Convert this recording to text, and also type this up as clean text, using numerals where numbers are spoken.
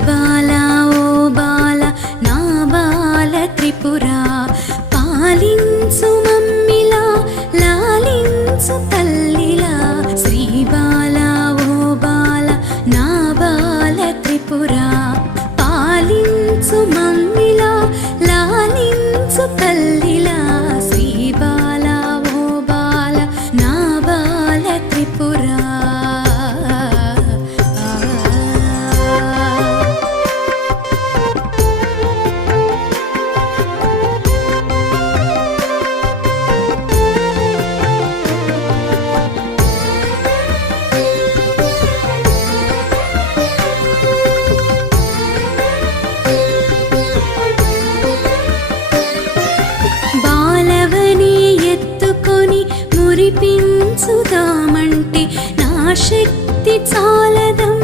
బాలా ఓ బాల నా బాల త్రిపురా పాలించు మమ్మిలా లాలించు తల్లిలా శ్రీ బాలా ఓ బాల నా బాల త్రిపురా పాలించు మమ్మిలా లాలించు తల్లిలా శ్రీ బాలా ఓ బాల నా బాల త్రిపురా. బాలవని ఎత్తుకొని మురిపించుదామంటే నా శక్తి చాలదమ్మ